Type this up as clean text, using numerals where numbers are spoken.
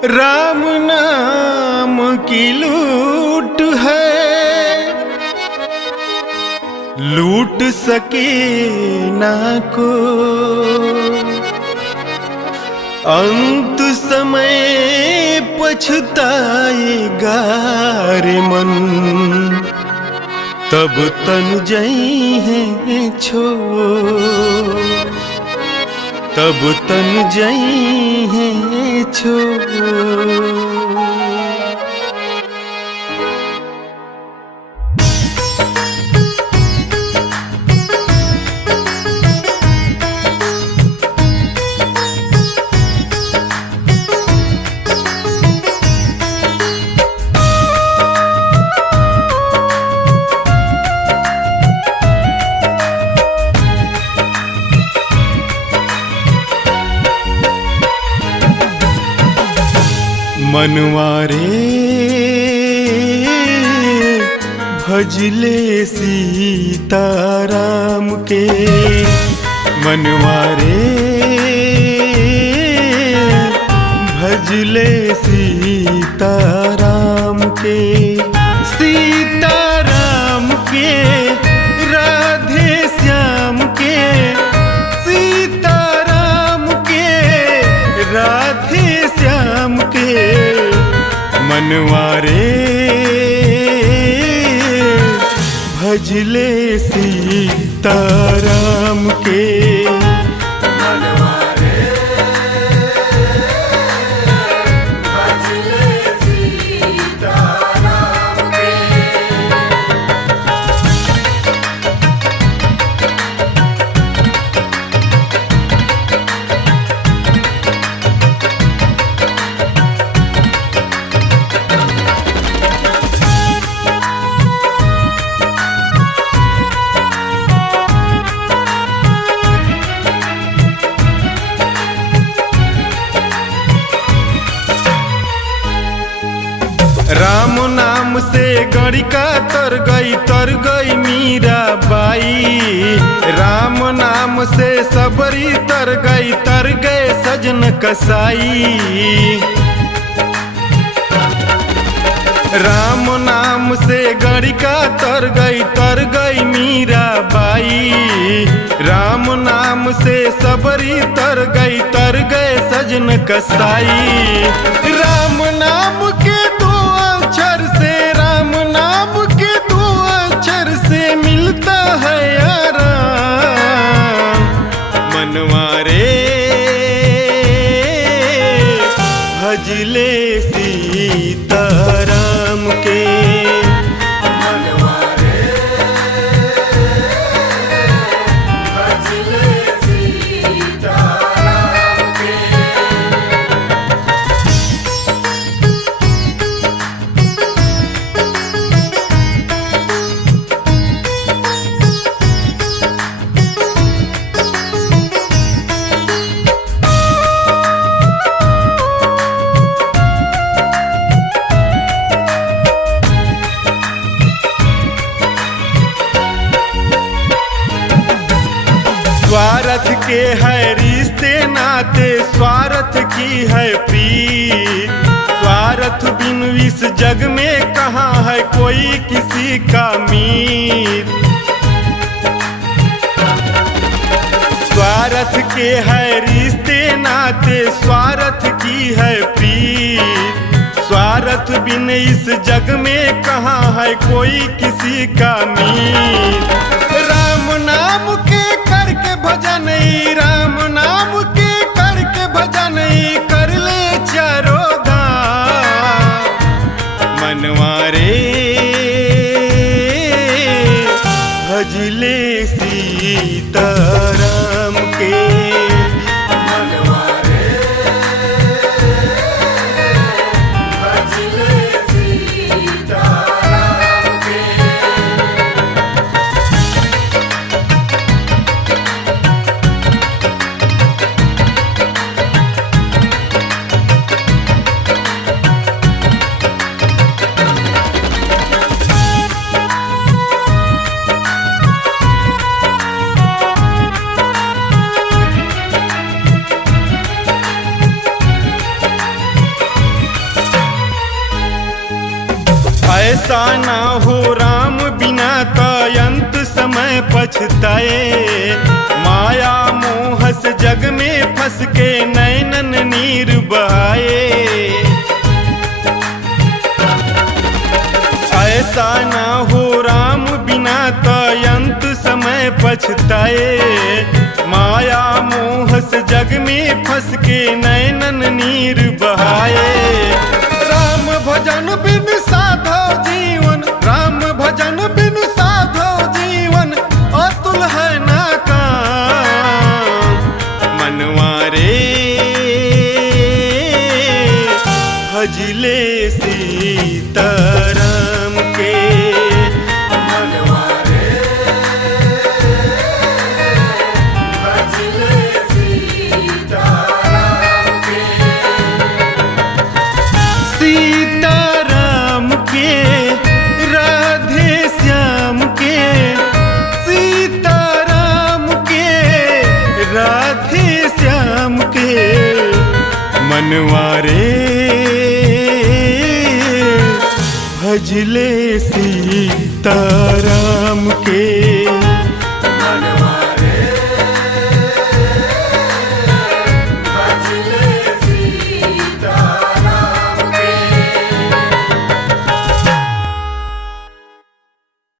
राम नाम की लूट है, लूट सके ना को। अंत समय पछताएगा रे मन, तब तन जई है छो, तब तन जई है छो। मनवारे भजले सीताराम के, मनवारे भजले सीताराम के, सीताराम के राधे श्याम के, सीताराम के राधे श्याम के। मनवारे भजले सीताराम के, मनवारे भजले सीताराम के। राम नाम से गणिका तर गई मीराबाई। राम नाम से सबरी तर गए सजन कसाई। राम नाम से गणिका तर गई मीराबाई। राम नाम से सबरी तर गए सजन कसाई। राम नाम के दो अक्षर से, राम नाम के दो अक्षर से मिलता है आराम। मनवारे भजले सीताराम के, मनवारे भजले सीताराम के। स्वार्थ के है रिश्ते नाते, स्वार्थ की है प्रीत। स्वार्थ बिन इस जग में कहाँ है कोई किसी का मीत। स्वार्थ के है रिश्ते नाते, स्वार्थ की है प्रीत। स्वार्थ बिन इस जग में कहाँ है कोई किसी का मीत। राम नाम के करके भजन, राम नाम के करके भजन कर ले चारों धाम। मनवारे भजले सीताराम के, मनवारे भजले सीताराम के। ऐसा ना हो राम बिना तो अंत समय पछताए। माया मोह से जग में फंस के नैनन नीर बहाए। ऐसा ना हो राम बिना तो अंत समय पछताए। माया मोह से जग में फंस के नैनन नीर बहाए। राम भजन बिन साधो जीवन, राम भजन बिन साधो जीवन अतुल है ना काम। मनवा रे भजले सीताराम के, मनवा रे भजले सीताराम के। सीताराम के राधे श्याम के, सीताराम के राधे श्याम के। मनवा रे भजले सीताराम के।